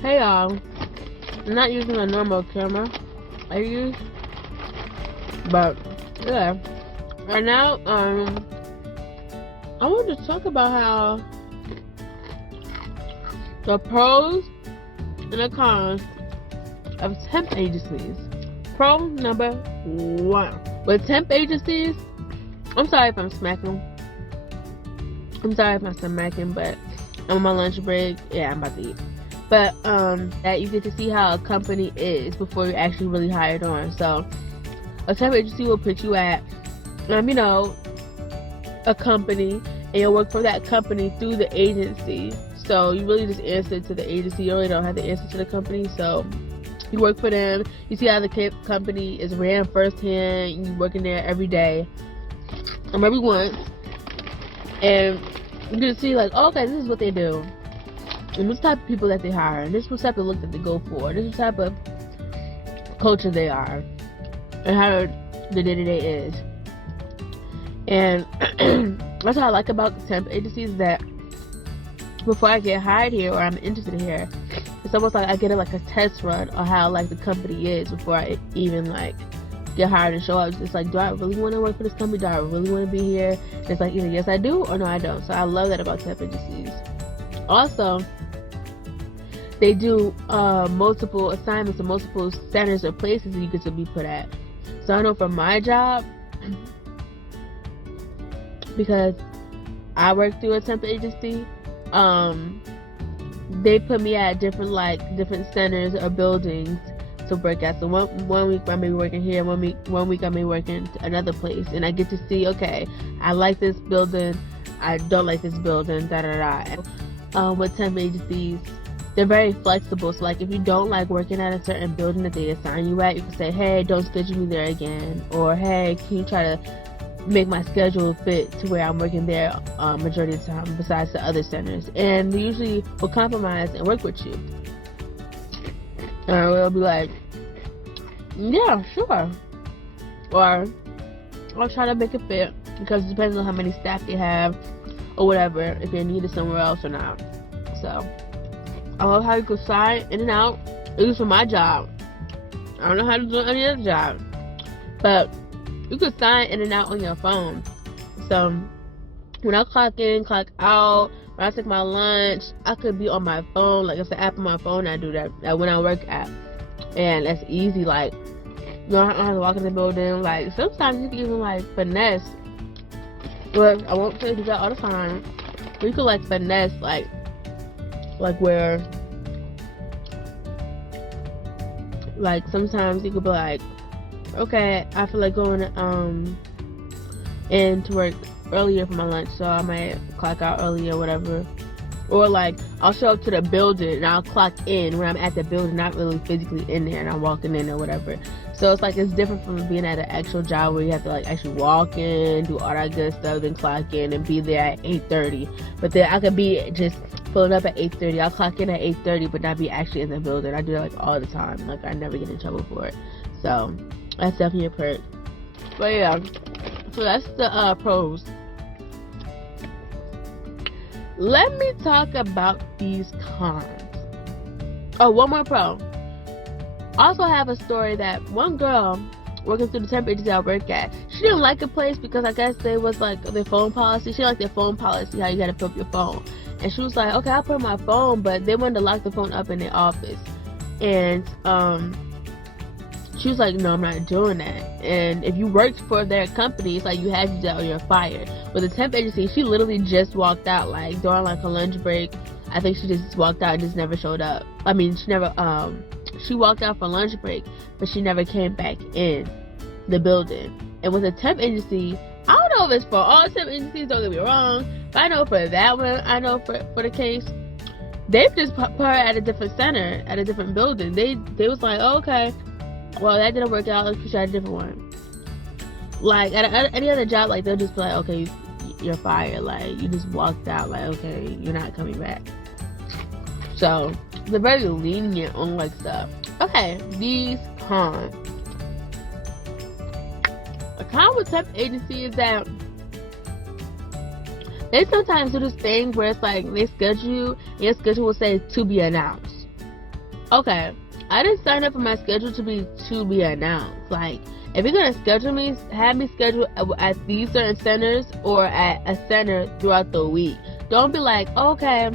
Hey y'all, I'm not using a normal camera I use, but yeah. Right now, I want to talk about how the pros and the cons of temp agencies. Pro number 1. With temp agencies, I'm sorry if I'm smacking. I'm sorry if I'm smacking, but I'm on my lunch break. Yeah, I'm about to eat. But that you get to see how a company is before you're actually really hired on. So a temp agency will put you at a company, and you'll work for that company through the agency. So you really just answer to the agency. You really don't have to answer to the company. So you work for them. You see how the company is ran firsthand. You're working there every day, every once, and you get to see like, oh, okay, this is what they do. And this type of people that they hire, and this is what type of look that they go for, this is the type of culture they are, and how the day-to-day is. And that's what I like about the temp agencies, that before I get hired here or I'm interested here, it's almost like I get a test run on how like the company is before I even like get hired and show up. It's like, do I really want to work for this company? Do I really want to be here? And it's like either yes I do or no I don't. So I love that about temp agencies. Also, they do multiple assignments and multiple centers or places that you get to be put at. So I know for my job, because I work through a temp agency, they put me at different centers or buildings to work at. So one week I may be working here, one week I may be working another place, and I get to see, okay, I like this building, I don't like this building, with temp agencies, they're very flexible. So like if you don't like working at a certain building that they assign you at, you can say, hey, don't schedule me there again, or hey, can you try to make my schedule fit to where I'm working there majority of the time besides the other centers. And they usually will compromise and work with you. Or they'll be like, yeah, sure, or I'll try to make it fit, because it depends on how many staff they have or whatever, if they're needed somewhere else or not. So I love how you can sign in and out, at least for my job. I don't know how to do any other job, but you can sign in and out on your phone. So when I clock in, clock out, when I take my lunch, I could be on my phone. Like it's an app on my phone, I do that when I work at. And that's easy. Like you don't have to walk in the building. Like sometimes you can even like finesse. Well, I won't say do that all the time, but you could like finesse like where like sometimes you could be like, okay, I feel like going in to work earlier for my lunch, so I might clock out earlier or whatever. Or like I'll show up to the building and I'll clock in when I'm at the building, not really physically in there, and I'm walking in or whatever. So it's like it's different from being at an actual job where you have to like actually walk in, do all that good stuff, then clock in and be there at 8:30. But then I could be just pulling up at 8:30. I'll clock in at 8:30, but not be actually in the building. I do that like all the time. Like I never get in trouble for it. So that's definitely a perk. But yeah, so that's the pros. Let me talk about these cons. Oh, one more pro. Also have a story that one girl working through the temp agency I work at, she didn't like a place because I guess they was like their phone policy. She didn't like their phone policy, how you gotta put up your phone. And she was like, okay, I'll put up my phone, but they wanted to lock the phone up in their office. And she was like, no, I'm not doing that. And if you worked for their company, it's like you had to do that or you're fired. With the temp agency, she literally just walked out, like during like her lunch break. I think she just walked out and just never showed up. I mean, she walked out for lunch break, but she never came back in the building. And with a temp agency, I don't know if it's for all temp agencies, don't get me wrong, but I know for that one, I know for the case, they've just put her at a different center, at a different building. They was like, oh, okay, well, that didn't work out, let's try a different one. Like, at any other job, like, they'll just be like, okay, you're fired. Like, you just walked out, like, okay, you're not coming back. So, they're very lenient on, like, stuff. Okay, these cons. A con with temp agency is that they sometimes do this thing where it's like, they schedule you, and your schedule will say, to be announced. okay, I didn't sign up for my schedule to be announced. Like, if you're gonna schedule me, have me scheduled at these certain centers or at a center throughout the week. Don't be like, okay,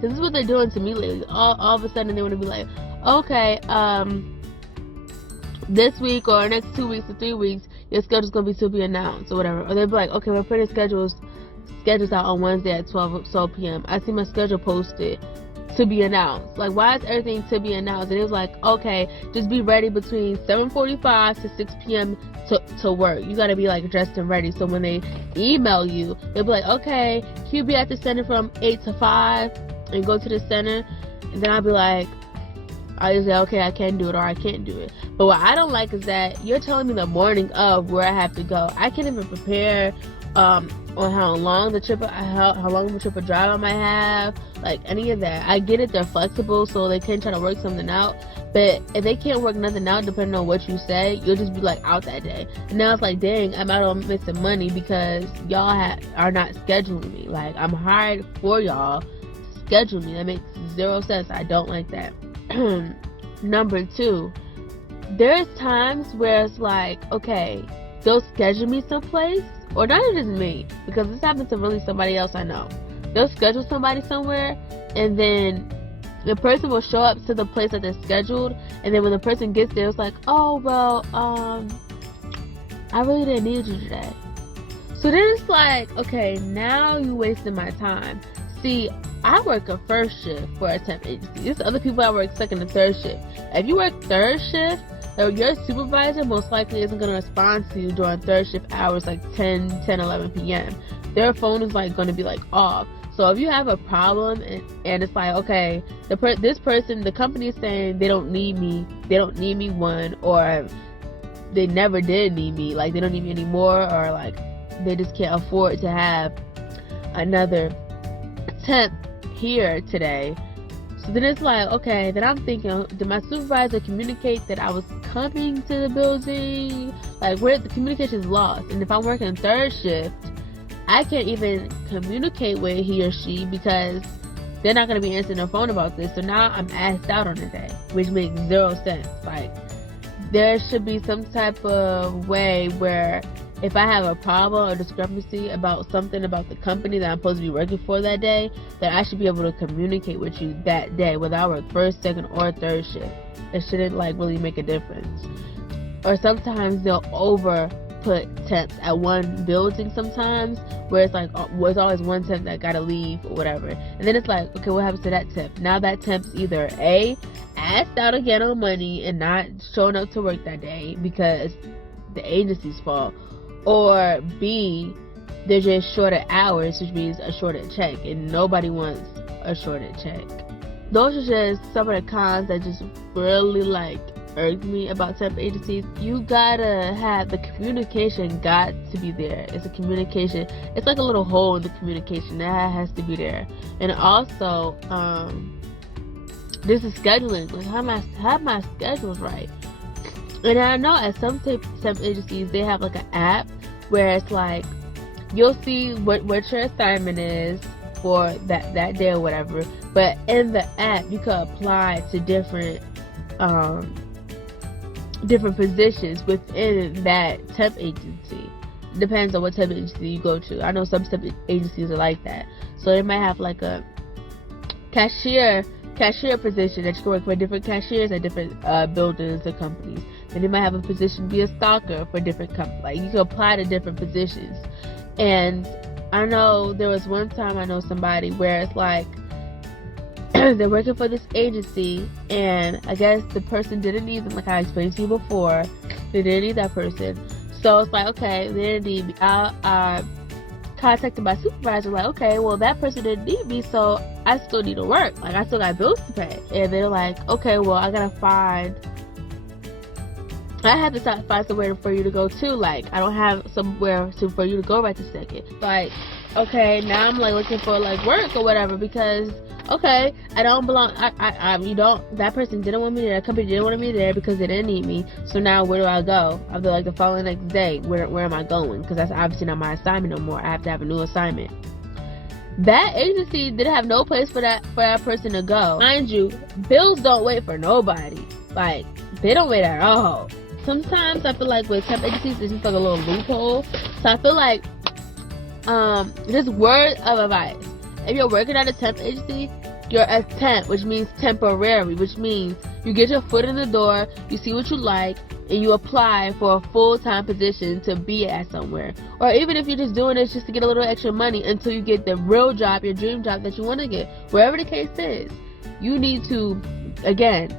this is what they're doing to me lately. All of a sudden they want to be like, okay, this week or next 2 weeks or 3 weeks, your schedule's gonna be to be announced or whatever. Or they'll be like, okay, we're putting schedules out on Wednesday at 12 p.m. I see my schedule posted to be announced. Like, why is everything to be announced? And it was like, okay, just be ready between 7:45 to 6 p.m. to work. You gotta be like dressed and ready. So when they email you, they'll be like, okay, can you be at the center from 8 to 5 and go to the center? And then I'll be like, I just say, okay, I can do it or I can't do it. But what I don't like is that you're telling me the morning of where I have to go. I can't even prepare on how long the trip of drive I might have, like any of that. I get it, they're flexible, so they can try to work something out. But if they can't work nothing out, depending on what you say, you'll just be like out that day. And now it's like, dang, I'm out on missing money because y'all are not scheduling me. Like, I'm hired for y'all to schedule me. That makes zero sense. I don't like that. Number 2, there's times where it's like, okay, they'll schedule me someplace, or not even me, because this happens to really somebody else I know. They'll schedule somebody somewhere, and then the person will show up to the place that they're scheduled, and then when the person gets there, it's like, oh, well, I really didn't need you today. So then it's like, okay, now you wasted my time. See, I work a first shift for a temp agency. There's other people that work second and third shift. If you work third shift, your supervisor most likely isn't going to respond to you during third shift hours, like 10, 11 p.m. Their phone is like going to be like off. So if you have a problem and it's like, okay, this person, the company is saying they don't need me, one, or they never did need me, like they don't need me anymore, or like they just can't afford to have another temp here today. So then it's like, okay, then I'm thinking, did my supervisor communicate that I was coming to the building? Like, where the communication is lost. And if I'm working third shift, I can't even communicate with he or she because they're not going to be answering their phone about this. So now I'm asked out on the day, which makes zero sense. Like, there should be some type of way where if I have a problem or discrepancy about something about the company that I'm supposed to be working for that day, that I should be able to communicate with you that day, whether I work first, second, or third shift. It shouldn't like really make a difference. Or sometimes they'll over put temps at one building sometimes, where it's like, there's always one temp that gotta leave or whatever. And then it's like, okay, what happens to that temp? Now that temp's either A, asked out again on money and not showing up to work that day because the agency's fault, or B, they're just shorter hours, which means a shorter check, and nobody wants a shorter check. Those are just some of the cons that just really like irked me about temp agencies. You gotta have the communication, got to be there. It's a communication. It's like a little hole in the communication that has to be there. And also, this is scheduling. Like, have my schedules right. And I know at some temp agencies they have like an app where it's like you'll see what your assignment is for that day or whatever. But in the app you can apply to different positions within that temp agency. Depends on what temp agency you go to. I know some temp agencies are like that. So they might have like a cashier position that you can work for different cashiers at different buildings or companies. Then they might have a position to be a stalker for different companies. Like, you can apply to different positions. And I know there was one time I know somebody where it's like they're working for this agency, and I guess the person didn't need them, like I explained to you before. They didn't need that person. So it's like, okay, they didn't need me. I contacted my supervisor, like, okay, well, that person didn't need me, so I still need to work. Like, I still got bills to pay. And they're like, okay, well, I have to find somewhere for you to go to. Like, I don't have somewhere for you to go right this second. Like, okay, now I'm like looking for like work or whatever, because okay, I don't belong. That person didn't want me there. That company didn't want me there because they didn't need me. So now where do I go? I'll be like the following next day. Where am I going? Because that's obviously not my assignment no more. I have to have a new assignment. that agency didn't have no place for that person to go. Mind you, bills don't wait for nobody. Like, they don't wait at all. Sometimes I feel like with temp agencies, it's just like a little loophole. So I feel like, just word of advice. If you're working at a temp agency, you're a temp, which means temporary, which means you get your foot in the door, you see what you like, and you apply for a full-time position to be at somewhere. Or even if you're just doing this just to get a little extra money until you get the real job, your dream job that you want to get. Wherever the case is, you need to, again,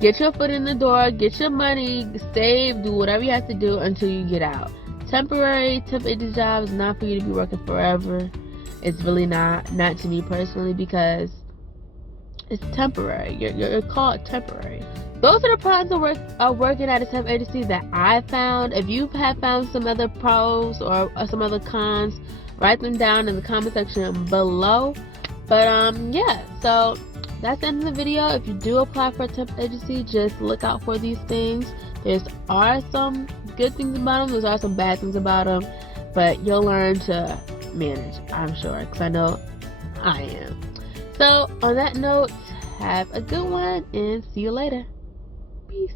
get your foot in the door, get your money, save, do whatever you have to do until you get out. Temporary temp agency job is not for you to be working forever. It's really not to me personally, because it's temporary. You're called temporary. Those are the pros of working at a temp agency that I found. If you have found some other pros or some other cons, write them down in the comment section below. But yeah, so that's the end of the video. If you do apply for a temp agency, just look out for these things. There are some good things about them. There are some bad things about them. But you'll learn to manage, I'm sure, because I know I am. So on that note, have a good one and see you later. Peace.